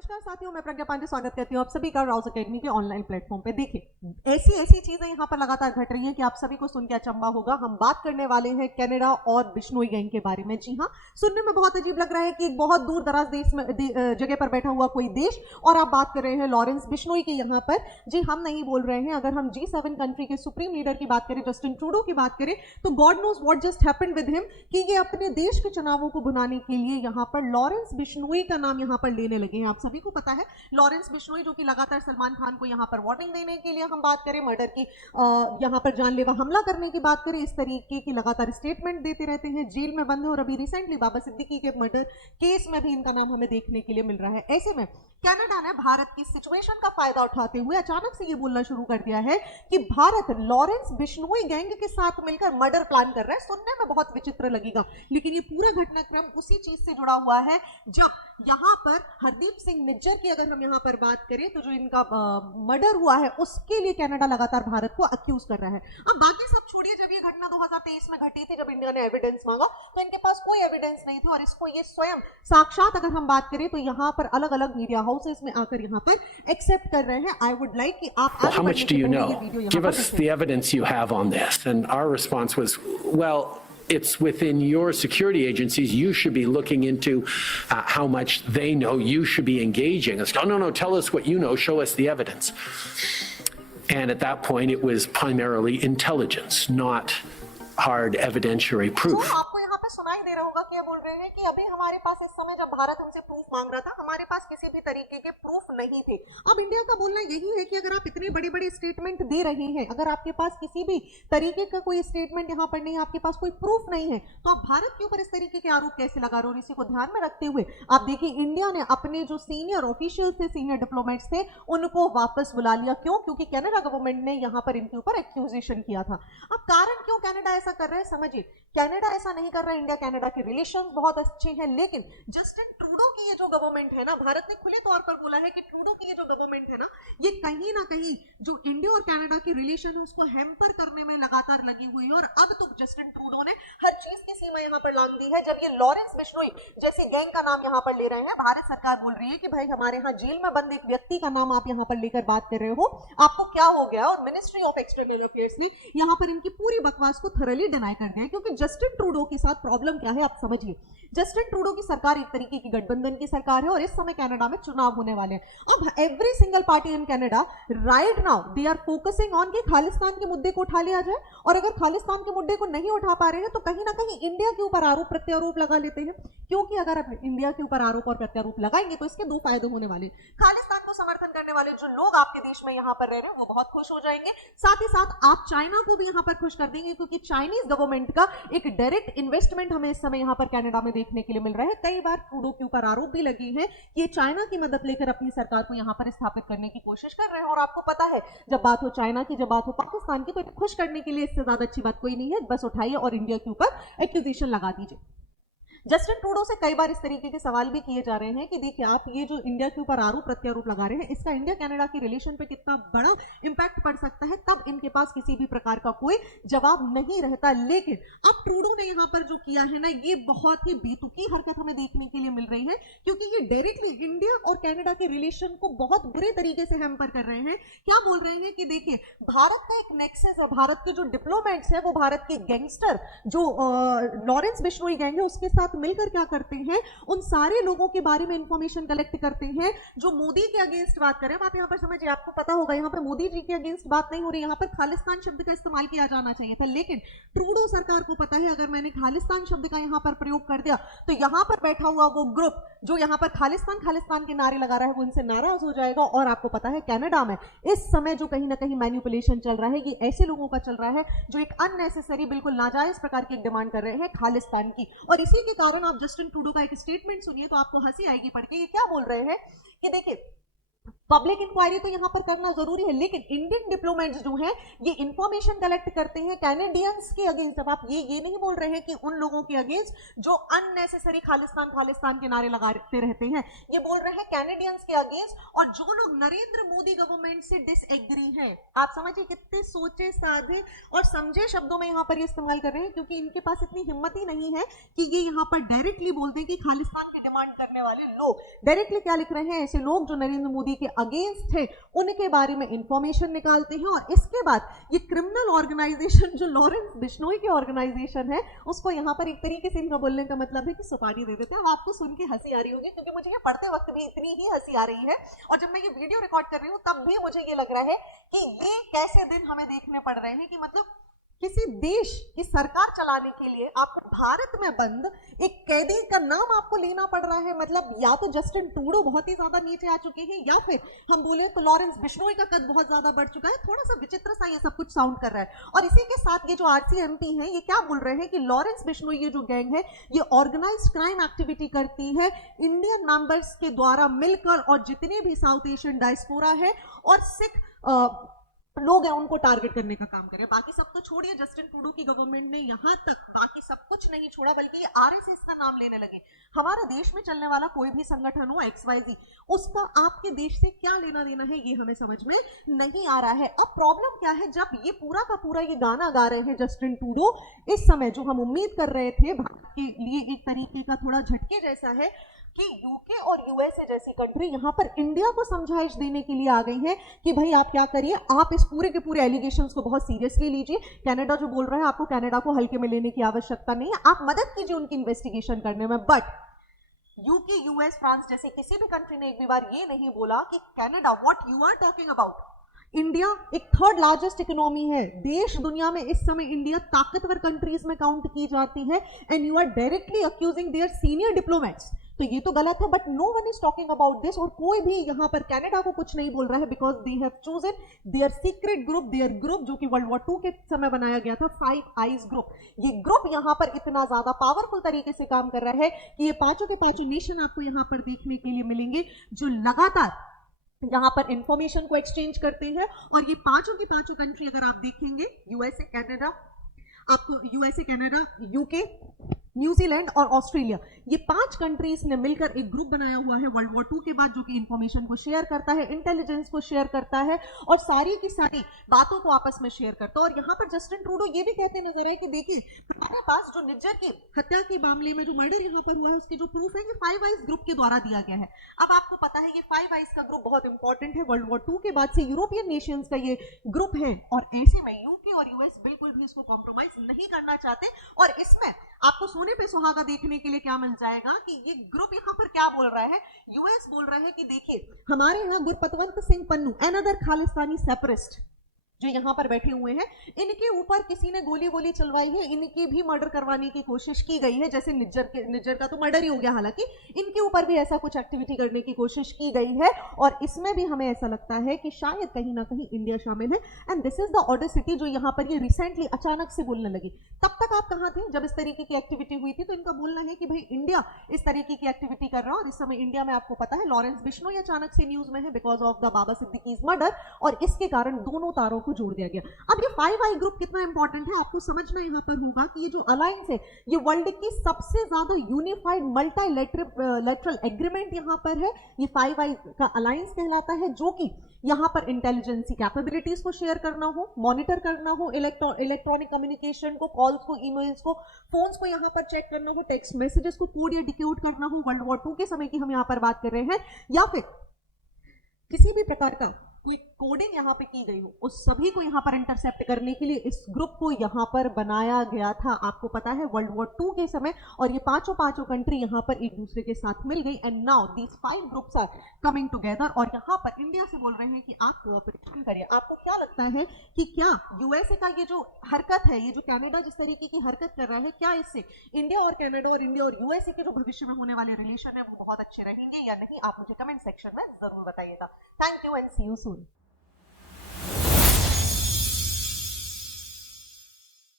नमस्कार साथियों, मैं प्रज्ञा पांडे स्वागत करती हूँ आप सभी का राउज एकेडमी के ऑनलाइन प्लेटफॉर्म पे। देखिए ऐसी चीजें यहाँ पर लगातार घट रही हैं कि आप सभी को सुन के अचंभा होगा। हम बात करने वाले हैं कनाडा और बिश्नोई गैंग के बारे में। जी हाँ, सुनने में बहुत अजीब लग रहा है कि एक बहुत दूर दराज देश में जगह पर बैठा हुआ कोई देश और आप बात कर रहे हैं लॉरेंस बिश्नोई के यहाँ पर। जी हम नहीं बोल रहे हैं। अगर हम G7 कंट्री के सुप्रीम लीडर की बात करें, जस्टिन ट्रूडो की बात करें, तो God knows what just happened with him कि ये अपने देश के चुनावों को भुनाने के लिए यहाँ पर लॉरेंस बिश्नोई का नाम यहाँ पर लेने लगे हैं। आप सभी को पता है लॉरेंस बिश्नोई जो कि लगातार सलमान खान को यहाँ पर वार्निंग देने के लिए हम बात करें, मर्डर की यहाँ पर जानलेवा हमला करने की बात करें, इस तरीके की लगातार स्टेटमेंट देते रहते हैं, जेल में बंद है। और अभी रिसेंटली बाबा सिद्दीकी के मर्डर केस में भी इनका नाम हमें देखने के लिए मिल रहा है। ऐसे में कनाडा ने भारत की सिचुएशन का फायदा उठाते हुए अचानक से ये बोलना शुरू कर दिया है कि भारत लॉरेंस बिश्नोई गैंग के साथ मिलकर मर्डर प्लान कर रहा है। सुनने में बहुत विचित्र लगेगा, लेकिन ये पूरा घटनाक्रम उसी चीज से जुड़ा हुआ है जब यहाँ पर हरदीप सिंह निज्जर की अगर हम यहाँ पर बात करें तो जो इनका मर्डर हुआ है उसके लिए कनाडा लगातार भारत को अक्यूज कर रहा है। अब बाकी सब छोड़िए, जब ये घटना 2023 में घटी थी, जब इंडिया ने एविडेंस मांगा तो इनके पास कोई एविडेंस नहीं था और इसको ये स्वयं साक्षात अगर हम बात करें तो यहाँ पर अलग अलग मीडिया हाउसेस में आकर यहाँ पर एक्सेप्ट कर रहे हैं। आई वुड लाइक कि आप how much do you know? Give us the evidence you have on this. And our response was, well, it's within your security agencies. You should be looking into how much they know. You should be engaging. It's, oh, no, tell us what you know. Show us the evidence. And at that point, it was primarily intelligence, not hard evidentiary proof. सुनाई दे रहा होगा कि ये बोल रहे हैं कि अभी हमारे पास इस समय जब भारत हमसे प्रूफ मांग रहा था, हमारे पास किसी भी तरीके के प्रूफ नहीं थे। अब इंडिया का बोलना यही है कि अगर आप इतने बड़े बड़े स्टेटमेंट दे रहे हैं, अगर आपके पास किसी भी तरीके का कोई स्टेटमेंट यहाँ पर नहीं है, आपके पास कोई प्रूफ नहीं है, तो आप भारत के ऊपर इस तरीके के आरोप कैसे लगा रहे हो? और इसी को ध्यान में रखते हुए आप देखिए इंडिया ने अपने जो सीनियर ऑफिशियल थे, सीनियर डिप्लोमेट्स थे, उनको वापस बुला लिया। क्यों? क्योंकि कनाडा गवर्नमेंट ने यहाँ पर इनके ऊपर एक्यूजेशन किया था। अब कारण क्यों कनाडा ऐसा कर रहा है समझिए। कनाडा ऐसा नहीं कर रहा है, इंडिया कनाडा के रिलेशंस बहुत अच्छे हैं, लेकिन जस्टिन ट्रूडो की ये जो गवर्नमेंट है ना, भारत ने खुले तौर पर बोला है कि ट्रूडो की ये जो गवर्नमेंट है ना, ये कहीं ना कहीं जो इंडिया और कनाडा की रिलेशन है उसको हैम्पर करने में लगातार लगी हुई है। और अब तो जस्टिन ट्रूडो ने हर चीज की सीमा यहाँ पर लांघ दी है। जब ये लॉरेंस बिश्नोई जैसे गैंग का नाम यहाँ पर ले रहे हैं, भारत सरकार बोल रही है कि भाई हमारे यहाँ जेल में बंद एक व्यक्ति का नाम आप यहाँ पर लेकर बात कर रहे हो, आपको क्या हो गया? और मिनिस्ट्री ऑफ एक्सटर्नल अफेयर्स ने यहाँ पर इनकी पूरी बकवास को थरली डिनाई कर दिया, क्योंकि जस्टिन ट्रूडो के साथ प्रॉब्लम क्या है आप समझिए। जस्टिन ट्रूडो की सरकार एक तरीके की गठबंधन की सरकार है और इस समय कनाडा में चुनाव होने वाले हैं। अब every single party in Canada right now they are focusing on कि खालिस्तान के मुद्दे को उठा लिया जाए, और अगर खालिस्तान के मुद्दे को नहीं उठा पा रहे हैं तो कहीं ना कहीं इंडिया के ऊपर आरोप प्रत्यारोप लगा लेते हैं। क्योंकि अगर आप इंडिया के ऊपर आरोप और प्रत्यारोप लगाएंगे तो इसके दो फायदे होने वाले। खालिस्तान को समर्थन करने वाले जो लोग आपके देश में यहाँ पर रह रहे हैं वो बहुत खुश हो जाएंगे, साथ ही साथ आप चाइना को भी यहाँ पर खुश कर देंगे, क्योंकि चाइनीज गवर्नमेंट का एक डायरेक्ट इन्वेस्टमेंट हमें इस समय यहाँ पर कनाडा में देखने के लिए मिल रहा है। कई बार ट्रूडो के ऊपर आरोप भी लगे हैं कि ये चाइना की मदद लेकर अपनी सरकार को यहाँ पर स्थापित करने की कोशिश कर रहे हैं। और आपको पता है जब बात हो चाइना की, जब बात हो पाकिस्तान की, तो खुश करने के लिए इससे ज्यादा अच्छी बात कोई नहीं है। बस उठाइए और इंडिया के ऊपर एक्यूजेशन लगा दीजिए। जस्टिन ट्रूडो से कई बार इस तरीके के सवाल भी किए जा रहे हैं कि देखिए आप ये जो इंडिया के ऊपर आरोप प्रत्यारोप लगा रहे हैं, इसका इंडिया कनाडा के रिलेशन पे कितना बड़ा इंपैक्ट पड़ सकता है। तब इनके पास किसी भी प्रकार का कोई जवाब नहीं रहता। लेकिन अब ट्रूडो ने यहाँ पर जो किया है ना, ये बहुत ही बेतुकी हरकत हमें देखने के लिए मिल रही है, क्योंकि ये डायरेक्टली इंडिया और कनाडा के रिलेशन को बहुत बुरे तरीके से हैम्पर कर रहे हैं। क्या बोल रहे हैं कि देखिए भारत का एक नेक्सस है, भारत के जो डिप्लोमेट्स है वो भारत के गैंगस्टर जो लॉरेंस बिश्नोई गैंग है उसके साथ मिलकर क्या करते हैं, उन सारे लोगों के बारे में इंफॉर्मेशन कलेक्ट करते हैं जो मोदी के अगेंस्ट बात कर रहे हैं। आप यहाँ पर समझिए, आपको पता होगा यहाँ पर मोदी जी के अगेंस्ट बात नहीं हो रही, यहाँ पर खालिस्तान शब्द का इस्तेमाल किया जाना चाहिए था। लेकिन ट्रूडो सरकार को पता है अगर मैंने खालिस्तान शब्द का यहाँ पर प्रयोग कर दिया तो यहाँ पर बैठा हुआ वो ग्रुप जो यहाँ पर खालिस्तान खालिस्तान के नारे लगा रहा है वो इनसे नाराज हो जाएगा। और आपको पता है कनाडा में इस समय जो कहीं ना कहीं मैनिपुलेशन चल रहा है, ये ऐसे लोगों का चल रहा है जो एक अननेसेसरी बिल्कुल नाजायज प्रकार की डिमांड कर रहे हैं खालिस्तान की। और इसी के कारण आप जस्टिन ट्रूडो का एक स्टेटमेंट सुनिए तो आपको हंसी आएगी पढ़ के। ये क्या बोल रहे हैं कि देखिए पब्लिक इंक्वायरी तो यहाँ पर करना जरूरी है, लेकिन इंडियन डिप्लोमेट्स जो हैं ये इंफॉर्मेशन कलेक्ट करते हैं कैनेडियंस के अगेंस्ट। अब आप ये नहीं बोल रहे हैं कि उन लोगों के अगेंस्ट जो अननेसेसरी खालिस्तान के नारे लगाते रहते हैं, ये बोल रहे हैं कैनेडियंस के अगेंस्ट और जो लोग नरेंद्र मोदी गवर्नमेंट से डिसएग्री हैं। आप समझिए कितने सोचे साधे और समझे शब्दों में यहाँ पर ये इस्तेमाल कर रहे हैं, क्योंकि इनके पास इतनी हिम्मत ही नहीं है कि ये यहाँ पर डायरेक्टली बोल दें कि खालिस्तान की डिमांड करने वाले लोग डायरेक्टली क्या लिख रहे हैं, ऐसे लोग जो नरेंद्र मोदी के अगेंस्ट थे उनके बारे में इंफॉर्मेशन निकालते हैं और इसके बाद ये क्रिमिनल ऑर्गेनाइजेशन जो लॉरेंस बिश्नोई की ऑर्गेनाइजेशन है उसको यहाँ पर एक तरीके से इनका बोलने का मतलब है कि सुपारी दे देते हैं। अब आपको सुन के हंसी आ रही होगी, क्योंकि मुझे ये पढ़ते वक्त भी इतनी ही हंसी आ रही है और जब मैं ये वीडियो रिकॉर्ड कर रही हूँ तब भी मुझे ये लग रहा है कि ये कैसे दिन हमें देखने पड़ रहे हैं कि मतलब किसी देश की सरकार चलाने के लिए आपको भारत में बंद एक कैदी का नाम आपको लेना पड़ रहा है। मतलब या तो जस्टिन ट्रूडो बहुत ही ज्यादा नीचे आ चुके हैं या फिर हम बोले तो लॉरेंस बिश्नोई का कद बहुत ज्यादा बढ़ चुका है। थोड़ा सा विचित्र सा ये सब कुछ साउंड कर रहा है। और इसी के साथ ये जो आरसीएमपी हैं ये क्या बोल रहे हैं कि लॉरेंस बिश्नोई ये जो गैंग है ये ऑर्गेनाइज्ड क्राइम एक्टिविटी करती है इंडियन मेंबर्स के द्वारा मिलकर और जितने भी साउथ एशियन डायस्पोरा है और सिख लोग हैं उनको टारगेट करने का काम करे। बाकी सब तो छोड़िए, जस्टिन ट्रूडो की गवर्नमेंट ने यहाँ तक बाकी सब कुछ नहीं छोड़ा बल्कि आरएसएस का नाम लेने लगे। हमारा देश में चलने वाला कोई भी संगठन हो XYZ उसका आपके देश से क्या लेना देना है ये हमें समझ में नहीं आ रहा है। अब प्रॉब्लम क्या है, जब ये पूरा का पूरा ये गाना गा रहे हैं जस्टिन ट्रूडो, इस समय जो हम उम्मीद कर रहे थे भारत के लिए एक तरीके का थोड़ा झटके जैसा है कि यूके और यूएसए जैसी कंट्री यहाँ पर इंडिया को समझाइश देने के लिए आ गई है कि भाई आप क्या करिए, आप इस पूरे के पूरे एलिगेशंस को बहुत सीरियसली लीजिए। कनाडा जो बोल रहा है आपको कनाडा को हल्के में लेने की आवश्यकता नहीं है, आप मदद कीजिए उनकी इन्वेस्टिगेशन करने में। बट यूके यूएस फ्रांस जैसे किसी भी कंट्री ने एक भी बार ये नहीं बोला कि Canada what you are talking about, India एक थर्ड लार्जेस्ट इकोनॉमी है देश दुनिया में, इस समय इंडिया ताकतवर कंट्रीज में काउंट की जाती है and you are directly accusing their senior diplomats. तो ये तो गलत है, but no one is talking about this. और कोई भी यहाँ पर कनाडा को कुछ नहीं बोल रहा है because they have chosen their secret group, their group जो कि वर्ल्ड वॉर 2 के समय बनाया गया था, 5 आइज ग्रुप। ये ग्रुप यहाँ पर इतना ज्यादा पावरफुल तरीके से काम कर रहा है कि ये पांचों के पांचों नेशन आपको यहाँ पर देखने के लिए मिलेंगे जो लगातार यहाँ पर इंफॉर्मेशन को एक्सचेंज करते हैं। और ये पांचों की पांचों कंट्री अगर आप देखेंगे, यूएसए कनाडा, आपको यूएसए कनाडा यूके न्यूजीलैंड और ऑस्ट्रेलिया, ये 5 कंट्रीज ने मिलकर एक ग्रुप बनाया हुआ है वर्ल्ड वॉर 2 के बाद जो कि इंफॉर्मेशन को शेयर करता है, इंटेलिजेंस को शेयर करता है और सारी की सारी बातों को आपस में शेयर करता है। और यहाँ पर जस्टिन ट्रूडो ये भी कहते नजर आए कि देखिए हमारे पास जो निज्जर की हत्या के मामले में जो मर्डर यहाँ पर हुआ है उसके जो प्रूफ है ये 5 आइज ग्रुप के द्वारा दिया गया है। अब आपको पता है ये 5 आइज का ग्रुप बहुत इंपॉर्टेंट है, वर्ल्ड वॉर 2 के बाद से यूरोपियन नेशंस का ये ग्रुप है और ऐसे में यूके और यूएस बिल्कुल भी इसको कॉम्प्रोमाइज नहीं करना चाहते। और इसमें आपको सोने पे सुहागा देखने के लिए क्या मिल जाएगा कि ये ग्रुप यहाँ पर क्या बोल रहा है, यूएस बोल रहा है कि देखिए हमारे यहाँ गुरपतवंत सिंह पन्नू अनदर खालिस्तानी सेपरेटिस्ट जो यहाँ पर बैठे हुए हैं, इनके ऊपर किसी ने गोली वोली चलवाई है, इनकी भी मर्डर करवाने की कोशिश की गई है। जैसे निज्जर का तो मर्डर ही हो गया, हालांकि इनके ऊपर भी ऐसा कुछ एक्टिविटी करने की कोशिश की गई है और इसमें भी हमें ऐसा लगता है कि शायद कहीं ना कहीं इंडिया शामिल है। And this is the audacity जो यहाँ पर ये रिसेंटली अचानक से बोलने लगी। तब तक आप कहाँ थे जब इस तरीके की एक्टिविटी हुई थी? तो इनका बोलना है कि भाई इंडिया इस तरीके की एक्टिविटी कर रहा है और इस समय इंडिया में आपको पता है लॉरेंस बिश्नोई अचानक से न्यूज में है because of the Baba Siddiqui's murder और इसके कारण दोनों तारों को जोड़ दिया गया। अब ये 5 आई ग्रुप कितना इंपॉर्टेंट है आपको समझना यहाँ पर होगा कि ये जो अलायंस है ये वर्ल्ड की सबसे ज्यादा यूनिफाइड मल्टीलैटरल एग्रीमेंट यहाँ पर है। ये 5 आई का अलायंस कहलाता है जो कि यहाँ पर इंटेलिजेंसी कैपेबिलिटीज को शेयर करना हो, मॉनिटर करना हो, इलेक्ट्रॉनिक कम्युनिकेशन को, कॉल्स को, ईमेल्स को, फोन्स को यहाँ पर चेक करना हो, टेक्स्ट मैसेजेस को कोड या डिकोड करना हो। वर्ल्ड वॉर 2 के समय की हम यहाँ पर बात कर रहे हैं या फिर किसी भी प्रकार का कोई कोडिंग यहाँ पे की गई हो उस सभी को यहाँ पर इंटरसेप्ट करने के लिए इस ग्रुप को यहाँ पर बनाया गया था, आपको पता है वर्ल्ड वॉर 2 के समय। और ये पांचों कंट्री यहाँ पर एक दूसरे के साथ मिल गई and now these 5 groups are coming together और यहाँ पर इंडिया से बोल रहे हैं कि आप कोऑपरेशन करिए। आपको क्या लगता है कि क्या यूएसए का ये जो हरकत है, ये जो कनाडा जिस तरीके की हरकत कर रहा है, क्या इससे इंडिया और कनाडा और इंडिया और यूएसए के जो भविष्य में होने वाले रिलेशन है वो बहुत अच्छे रहेंगे या नहीं? आप मुझे कमेंट सेक्शन में जरूर बताइएगा। Thank you and see you soon.